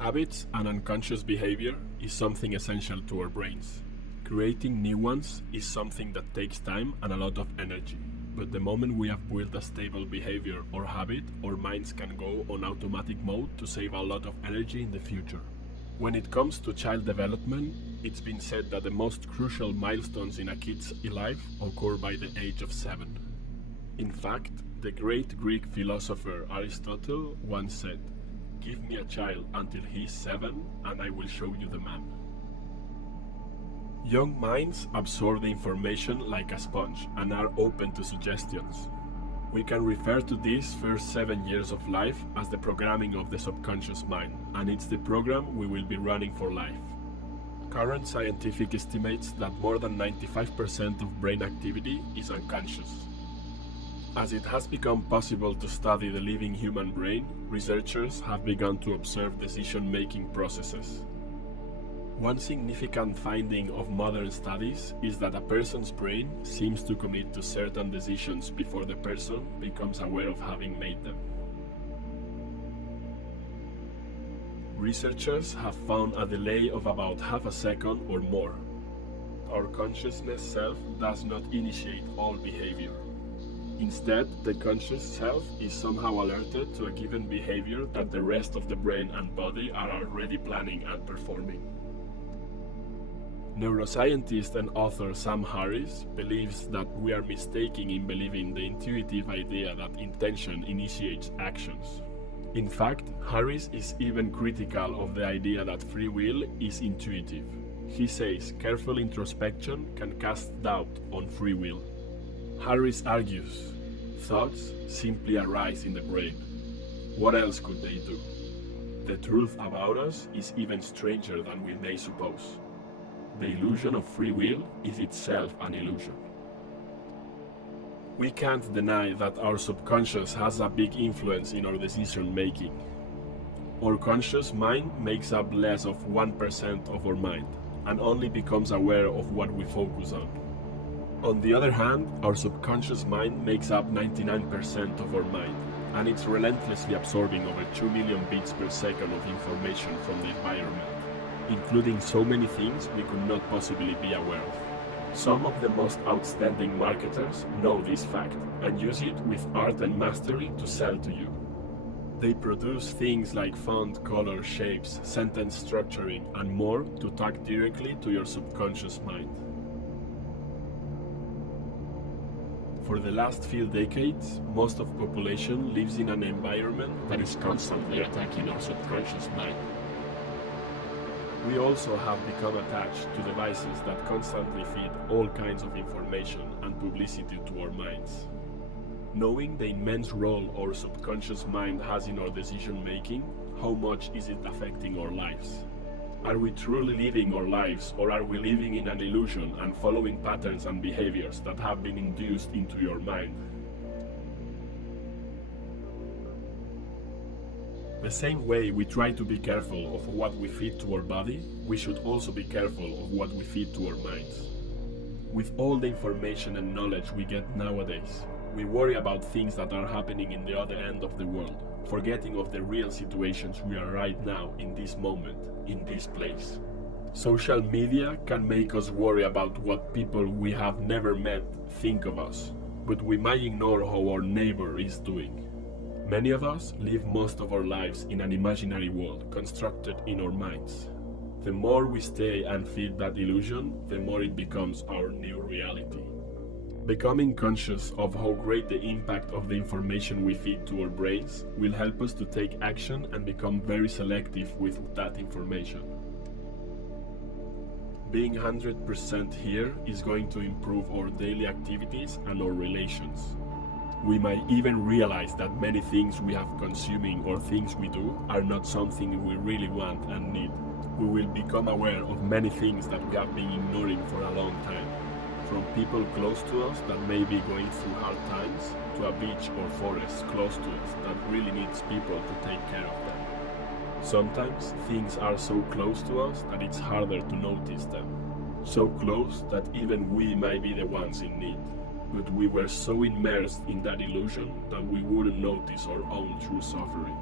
Habits and unconscious behavior is something essential to our brains. Creating new ones is something that takes time and a lot of energy. But the moment we have built a stable behavior or habit, our minds can go on automatic mode to save a lot of energy in the future. When it comes to child development, it's been said that the most crucial milestones in a kid's life occur by the age of 7. In fact, the great Greek philosopher Aristotle once said, "Give me a child until he's 7 and I will show you the man." Young minds absorb the information like a sponge and are open to suggestions. We can refer to these first 7 years of life as the programming of the subconscious mind, and it's the program we will be running for life. Current scientific estimates that more than 95% of brain activity is unconscious. As it has become possible to study the living human brain, researchers have begun to observe decision-making processes. One significant finding of modern studies is that a person's brain seems to commit to certain decisions before the person becomes aware of having made them. Researchers have found a delay of about half a second or more. Our consciousness self does not initiate all behavior. Instead, the conscious self is somehow alerted to a given behavior that the rest of the brain and body are already planning and performing. Neuroscientist and author Sam Harris believes that we are mistaken in believing the intuitive idea that intention initiates actions. In fact, Harris is even critical of the idea that free will is intuitive. He says careful introspection can cast doubt on free will. Harris argues, thoughts simply arise in the brain. What else could they do? The truth about us is even stranger than we may suppose. The illusion of free will is itself an illusion. We can't deny that our subconscious has a big influence in our decision making. Our conscious mind makes up less of 1% of our mind and only becomes aware of what we focus on. On the other hand, our subconscious mind makes up 99% of our mind, and it's relentlessly absorbing over 2 million bits per second of information from the environment, including so many things we could not possibly be aware of. Some of the most outstanding marketers know this fact and use it with art and mastery to sell to you. They produce things like font, color, shapes, sentence structuring, and more to talk directly to your subconscious mind. For the last few decades, most of population lives in an environment that is constantly attacking our subconscious mind. We also have become attached to devices that constantly feed all kinds of information and publicity to our minds. Knowing the immense role our subconscious mind has in our decision making, how much is it affecting our lives? Are we truly living our lives, or are we living in an illusion and following patterns and behaviors that have been induced into your mind? The same way we try to be careful of what we feed to our body, we should also be careful of what we feed to our minds. With all the information and knowledge we get nowadays, we worry about things that are happening in the other end of the world, forgetting of the real situations we are right now in this moment, in this place. Social media can make us worry about what people we have never met think of us, but we might ignore how our neighbor is doing. Many of us live most of our lives in an imaginary world constructed in our minds. The more we stay and feed that illusion, the more it becomes our new reality. Becoming conscious of how great the impact of the information we feed to our brains will help us to take action and become very selective with that information. Being 100% here is going to improve our daily activities and our relations. We might even realize that many things we have consuming or things we do are not something we really want and need. We will become aware of many things that we have been ignoring for a long time. From people close to us that may be going through hard times, to a beach or forest close to us that really needs people to take care of them. Sometimes things are so close to us that it's harder to notice them. So close that even we might be the ones in need. But we were so immersed in that illusion that we wouldn't notice our own true suffering.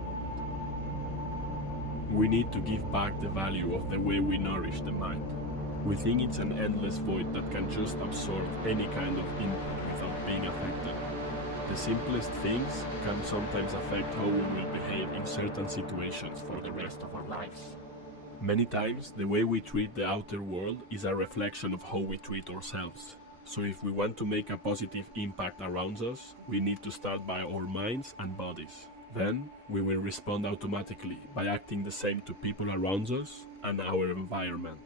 We need to give back the value of the way we nourish the mind. We think it's an endless void that can just absorb any kind of input without being affected. The simplest things can sometimes affect how we will behave in certain situations for the rest of our lives. Many times, the way we treat the outer world is a reflection of how we treat ourselves. So if we want to make a positive impact around us, we need to start by our minds and bodies. Then, we will respond automatically by acting the same to people around us and our environment.